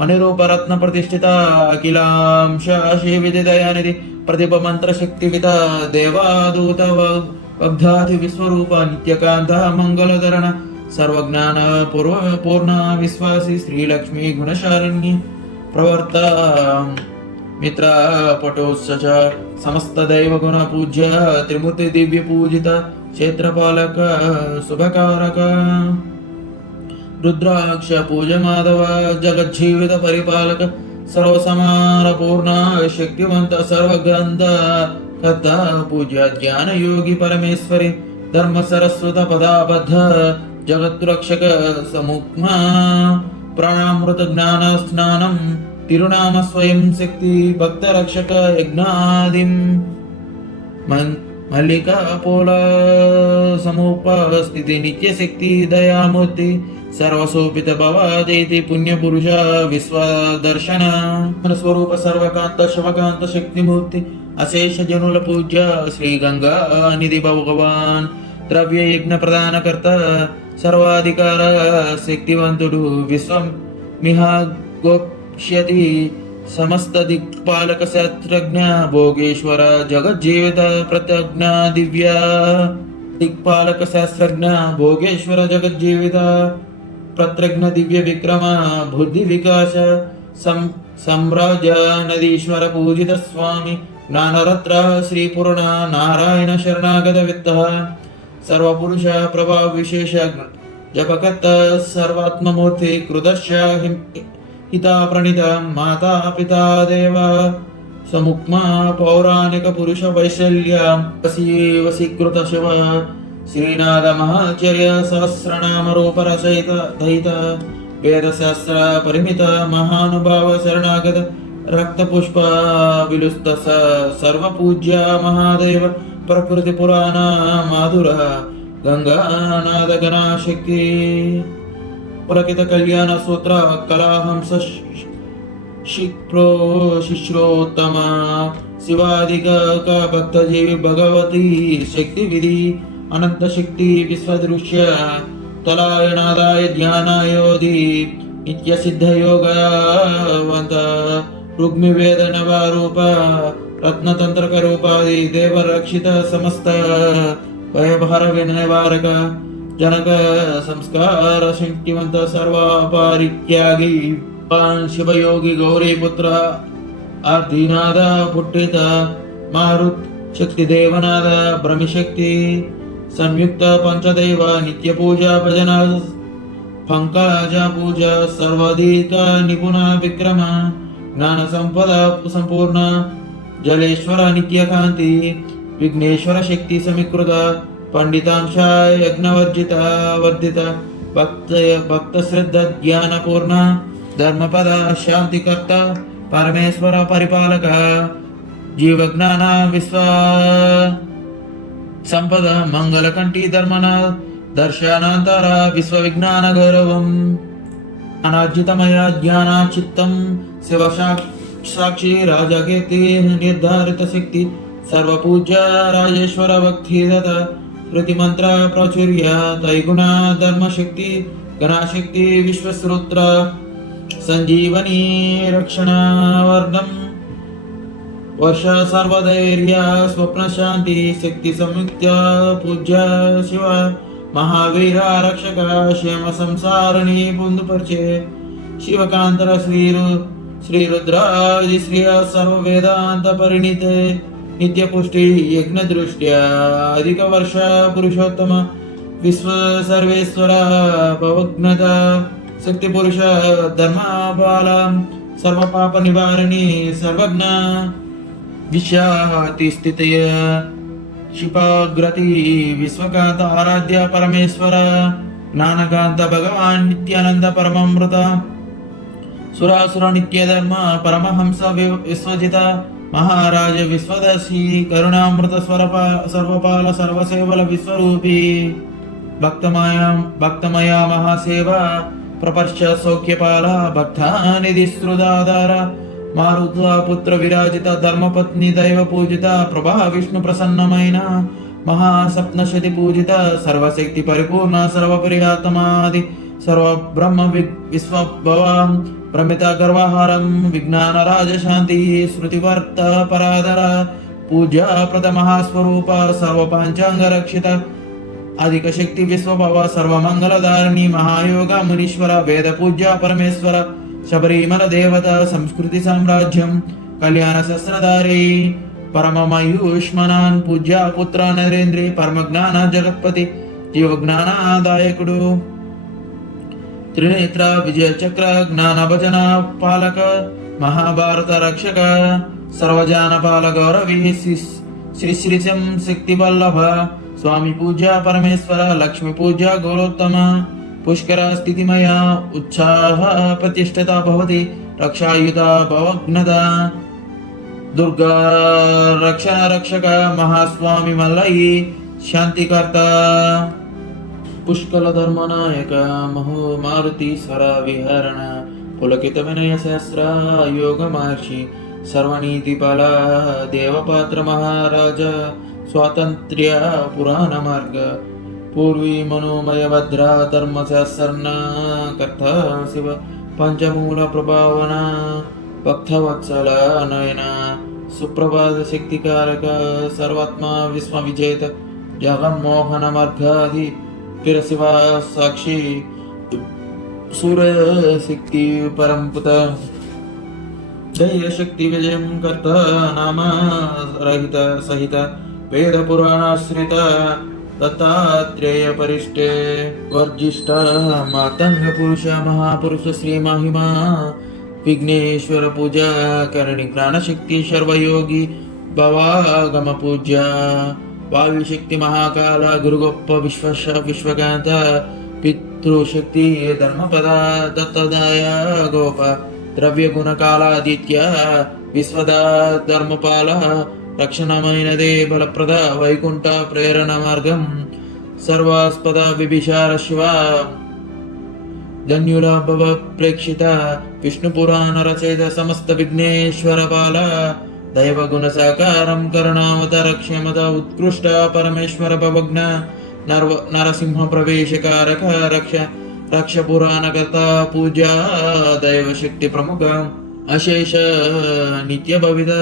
मणिरूप रत्न प्रतिष्ठिता अखिलांश श्रीविधि दयानिधि प्रतिभ मंत्र शक्तिविता देवादूत वग्धाधि विश्वरूप नित्यकांत मंगलधरण सर्वज्ञान पूर्ण विश्वासी श्रीलक्ष्मी गुणशालिनी प्रवर्ता मित्र पटोत्सच समस्त दैव गुण पूज्य त्रिमूर्ति दिव्य पूजित क्षेत्रपालक शुभकारक रुद्राक्ष पूज माधव जगज्जीवित परिपालक सर्वसमार पूर्ण शक्तिवंत सर्वग्रंथ कथा पूज्य ज्ञान योगी परमेश्वरी धर्म सरस्वत पदाबद्ध जगत रक्षक समुक्मा प्राणामृत ज्ञान स्नानम तिरुनाम स्वयं शक्ति भक्त रक्षक यज्ञादिम मल्लिका पोल समुपस्थिति नित्य शक्ति दयामूर्ति सर्वसोपित भवादेति पुण्य पुरुष विश्वदर्शन स्वरूप सर्वकांत शिवकांत शक्तिमूर्ति अशेष जनुल पूज्य श्री गंगा निधि भगवान द्रव्य यज्ञ प्रदान करता सर्वाधिकार शक्तिवंतुडु विश्वमिहा गोप्ष्यति समस्त दिक्पालक शास्त्रज्ञ भोगेश्वर जगज्जीवित प्रत्यज्ञ दिव्य दिक्पालक शास्त्रज्ञ भोगेश्वर जगज्जीवित प्रत्यज्ञ दिव्य विक्रम बुद्धि विकास सम्राज्य नदीश्वर पूजित स्वामी ज्ञानरत्र श्रीपूर्ण नारायण शरणागत वित्त सर्वपुरुष प्रभाव विशेष जपकर्ता सर्वात्ममूर्ति कृतश्च हिता प्रणीत माता पिता देव समुक्मा पौराणिक पुरुष वैशल्य वसीकृत शिव श्रीनाथ महाचर्य सहस्रनाम रूप रचयित दयित वेदशास्त्र परिमित महानुभाव शरणागत रक्तपुष्प विलुस्त सर्वपूज्य महादेव प्रकृति पुराण माधुर गंगानाद गणाशक्ति पुलकित कल्याण सूत्र कलाहंस शिप्रो शिश्रोत्तम शिवादिक का भक्त जीवी भगवती शक्ति विधि अनंत शक्ति विश्वदृश्य तलायनादाय ध्यानायोधि नित्य सिद्ध योगवंत रुग्मि वेद नवारूप रत्नतंत्र रूपादि देव रक्षित समस्त भयभार विनिवारक जनक संस्कार शक्तिवंत सर्वापारित्यागी शिवयोगी गौरी पुत्र आर्तिनाद पुट्टित मारुत शक्ति देवनाद ब्रह्मशक्ति संयुक्त पंचदेव नित्य पूजा भजन पंकज पूजा सर्वाधिक निपुण विक्रम ज्ञान संपदा संपूर्ण जलेश्वर नित्य कांति विघ्नेश्वर शक्ति समीकृत पंडितांश यज्ञवर्जित वर्धित भक्त श्रद्धा ज्ञान पूर्ण धर्मपद शांतिकर्ता परमेश्वर परिपालक जीव ज्ञान विश्व संपद मंगलकंठी धर्मना दर्शनांतर विश्व विज्ञान गौरवम अनार्जितमय ज्ञान चित्तम शिव साक्षी राजा कीर्ति निर्धारित शक्ति सर्वपूज्य राजेश्वर भक्तिदत श्रुति मंत्र प्राचुर्य त्रैगुण धर्म शक्ति गणाशक्ति विश्वश्रोत्र संजीवनी रक्षणावर्धम वर्ष सर्वधैर्य स्वप्न शांति शक्ति संयुक्त पूज्य शिव महावीर रक्षक क्षेम संसारणी पुंद परिचय शिवकांतर श्री रुद्रादि श्री सर्व वेदांत परिणीत नित्य पुष्टि यज्ञ दृष्ट्या अधिक वर्ष पुरुषोत्तम विश्व सर्वेश्वर भवज्ञता शक्ति पुरुष धर्मपाल सर्व पाप निवारणी सर्वज्ञ विश्याति स्थितय क्षिपाग्रति विश्वकांत आराध्य परमेश्वर ज्ञानकांत भगवान नित्यानंद परमामृत सुरासुर नित्य धर्म परमहंस विश्वजित महाराज विश्वदर्शी करुणामृत सर्वपाल सर्वसेवल विश्वरूपी भक्तमया महासेवा प्रपर्श सौख्यपाल भक्तानिधि श्रुदाधार మారుతపుత్ర విరాజిత ధర్మపత్ని దైవ పూజిత ప్రభా విష్ణు ప్రసన్నమైన మహాసప్తశతి పూజిత సర్వశక్తి పరిపూర్ణ సర్వపరిహాతమాది సర్వబ్రహ్మ విశ్వభవాం ప్రమిత గర్వహారం విజ్ఞాన రాజశాంతి స్మృతివర్త పరాధర పూజా ప్రద మహాస్వరూప సర్వ పంచాంగ రక్షిత అధిక శక్తి విశ్వభవ సర్వమంగళధారిణి మహాయోగ మునీశ్వర వేద పూజ్య పరమేశ్వర శబరిమల దేవత సంస్కృతి సామ్రాజ్యం కళ్యాణ శస్త్రధారి పరమమయూష్మనాన్ పూజ్య పుత్ర నరేంద్రి పరమజ్ఞాన జగత్పతి జీవజ్ఞానదాయకుడు త్రినేత్ర విజయ చక్ర జ్ఞాన భజన పాలక మహాభారత రక్షక సర్వజానపాల గౌరవి శ్రీ శ్రీశం శక్తి వల్లభ స్వామి పూజ పరమేశ్వర లక్ష్మి పూజ గౌరోత్తమ పుష్కర స్థితిమయ ఉత్సాహ ప్రతిష్ఠిత భవతి రక్షాయుత భవగ్నద దుర్గా రక్షణ రక్షక మహాస్వామి మల్లయి శాంతికర్త పుష్కల ధర్మనాయక మహో మారుతీశ్వర విహరణ పులకిత వినయ శాస్త్ర యోగ మహర్షి సర్వనీతిపాల దేవపాత్ర మహారాజ స్వాతంత్ర్య పురాణ మార్గ పూర్వీ మనోమయ భద్ర ధర్మశాస్త్రణ కర్త శివ పంచమూల ప్రభావన భక్తవత్సల నయన సుప్రభాత శక్తికారక సర్వాత్మ విశ్వ విజేత జగన్మోహన మార్గాది శివ సాక్షి సూర్యశక్తి పరంపుత జయ శక్తి విజయం కర్త నామ రహిత సహిత వేద పురాణాశ్రిత దత్తాత్రేయ పరిష్టే వర్జిష్ట మాతంగ పురుష మహాపురుష శ్రీ మహిమా విఘ్నేశ్వర పూజ కరణి జ్ఞానశక్తి సర్వయోగి భవాగమ పూజ్య వాయుశక్తి మహాకాల గురుగొప్ప విశ్వకాంత పితృశక్తి ధర్మపద దత్తదాయ గోప ద్రవ్య గుణకాలాదిత్య విశ్వద ధర్మపాల రక్షణమైనదే బలప్రద వైకుంఠ ప్రేరణ మార్గం సర్వాస్పద విభిషార శివ ధన్యుల భవ ప్రేక్షిత విష్ణు పురాణ రచయిత సమస్త విఘ్నేశ్వర బాల దైవ గుణ సాకారం కరుణావతార క్షమత ఉత్కృష్ట పరమేశ్వర భవజ్ఞ నరసింహ ప్రవేశకారక రక్ష పురాణకర్త పూజా దైవ శక్తి ప్రముఖ అశేష నిత్య భవిత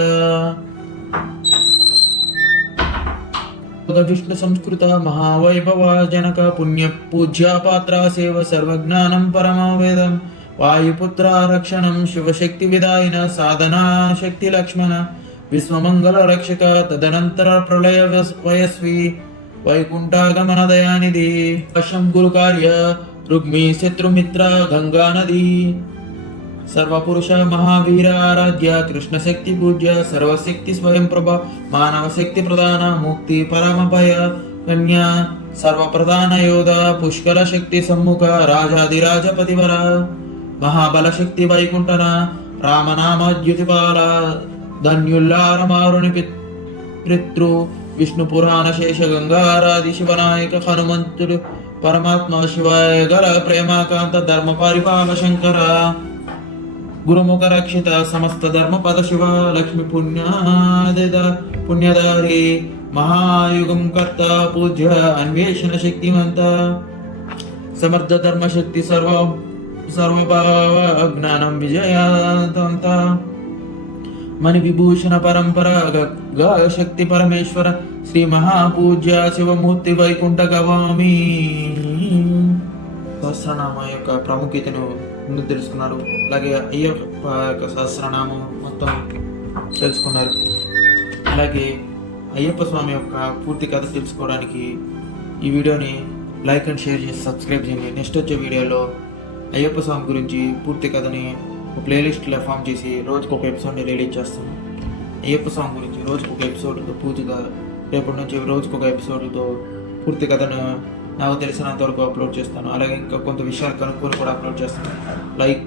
విష్ణు సంస్కృత మహావైభవ జనక పుణ్య పూజ్య పాత్ర సేవ సర్వజ్ఞానం పరమవేదం వాయుపుత్ర రక్షణం శివశక్తి విదాయిన సాధనా శక్తి లక్ష్మణ విశ్వమంగళ రక్షక తదనంతర ప్రళయ వయస్వి వైకుంఠాగమన దయానిధి వశం గురు కార్య రుగ్మి శత్రుమిత్ర గంగా నది సర్వపురుష మహావీర ఆరాధ్య కృష్ణ శక్తి పూజ్య సర్వశక్తి స్వయం ప్రభ మానవ శక్తి ప్రధాన ముక్తి పరమభయ కన్యా సర్వప్రధాన యోధ పుష్కర శక్తి సమ్ముఖ రాజాదిరాజ పతివర మహాబల శక్తి వైకుంఠన రామనామద్యుతిపాల ధన్యుల్లారమారుని పితృ విష్ణు పురాణ శేష గంగారాది శివనాయక హనుమంతుడు పరమాత్మ శివాయ గల ప్రేమాకాంత ధర్మ పరిపాల శంకర గురుముఖ రక్షిత సమస్త ధర్మ పద శివ లక్ష్మి పుణ్యదారి మహాయుగం కర్త పూజ్య అన్వేషణ శక్తిమంత సమర్థ ధర్మ శక్తి సర్వభావ జ్ఞానం విజయాంత మణి విభూషణ పరంపర శక్తి పరమేశ్వర శ్రీ మహాపూజ్య శివమూర్తి వైకుంఠ గవామి. సహస్రనామ యొక్క ప్రాముఖ్యతను ముందు తెలుసుకున్నారు. అలాగే అయ్యప్ప యొక్క సహస్రనామం మొత్తం తెలుసుకున్నారు. అలాగే అయ్యప్ప స్వామి యొక్క పూర్తి కథ తెలుసుకోవడానికి ఈ వీడియోని లైక్ అండ్ షేర్ చేసి సబ్స్క్రైబ్ చేయండి. నెక్స్ట్ వచ్చే వీడియోలో అయ్యప్ప స్వామి గురించి పూర్తి కథని ఒక ప్లేలిస్ట్లో ఫామ్ చేసి రోజుకు ఒక ఎపిసోడ్ని రిలీజ్ చేస్తాను. అయ్యప్ప స్వామి గురించి రోజుకు ఒక ఎపిసోడ్తో పూర్తిగా రేపటి నుంచి రోజుకు ఒక ఎపిసోడ్తో పూర్తి కథను నాకు తెలిసినంత వరకు అప్లోడ్ చేస్తాను. అలాగే ఇంకా కొంత విషయాలు కనుక్కొని కూడా అప్లోడ్ చేస్తాను. లైక్